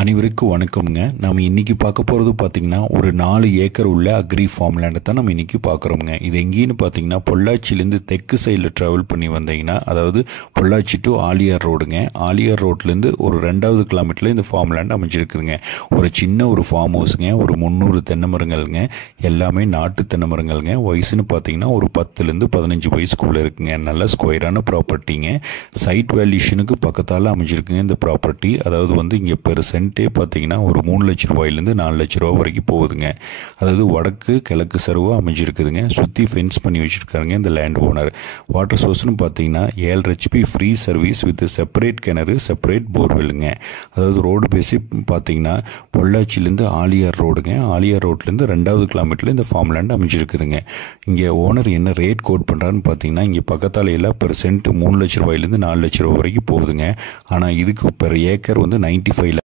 அனைவருக்கும் வணக்கம்ங்க. நம்ம இன்னைக்கு பார்க்க போகிறது பார்த்தீங்கன்னா ஒரு 4 ஏக்கர் உள்ள அக்ரி ஃபார்ம் லேண்டை தான் நம்ம இன்னைக்கு பார்க்குறோங்க. இது எங்கேன்னு பார்த்தீங்கன்னா பொள்ளாச்சியிலேருந்து தெற்கு சைடில் ட்ராவல் பண்ணி வந்தீங்கன்னா, அதாவது பொள்ளாச்சி டு ஆலியார் ரோடுங்க. ஆலியார் ரோட்லேருந்து ஒரு 2வது கிலோமீட்டரில் இந்த ஃபார்ம் லேண்ட் அமைஞ்சிருக்குதுங்க. ஒரு சின்ன ஒரு ஃபார்ம் ஹவுஸுங்க. ஒரு 300 தென்னை மரங்கள்ங்க. எல்லாமே நாட்டு தென்னை மரங்கள்ங்க. வயசுன்னு பார்த்தீங்கன்னா ஒரு 10லேருந்து 15 வயசுக்குள்ளே இருக்குங்க. நல்ல ஸ்கொயரான ப்ராப்பர்ட்டிங்க. சைட் வேல்யூஷனுக்கு பக்கத்தால் அமைஞ்சிருக்குங்க இந்த ப்ராப்பர்ட்டி. அதாவது வந்து இங்கே பெருசென்ட்டே பார்த்தீங்கன்னா ஒரு 3 லட்ச ரூபாயிலேருந்து 4 லட்ச ரூபா வரைக்கும் போகுதுங்க. அதாவது வடக்கு கிழக்கு சர்வாக அமைஞ்சிருக்குதுங்க. சுற்றி ஃபென்ஸ் பண்ணி வச்சுருக்காருங்க இந்த லேண்ட் ஓனர். வாட்டர் சோர்ஸ்னு பார்த்தீங்கன்னா 7 HP free service with separate கிணறு, செப்பரேட் போர்வெல்லுங்க. அதாவது ரோடு பேசி பார்த்தீங்கன்னா பொள்ளாச்சியிலேருந்து ஆலியார் ரோடுங்க. ஆலியார் ரோட்லேருந்து 2வது கிலோமீட்டரில் இந்த ஃபார்ம் லேண்ட் அமைஞ்சிருக்குதுங்க. இங்கே ஓனர் என்ன ரேட் கோட் பண்ணுறாருன்னு பார்த்தீங்கன்னா, இங்கே பக்கத்தால் எல்லாம் பெர் சென்ட் 3 லட்ச ரூபாயிலேருந்து 4 லட்ச ரூபா வரைக்கும் போகுதுங்க. ஆனால் இதுக்கு பெர் ஏக்கர் வந்து 95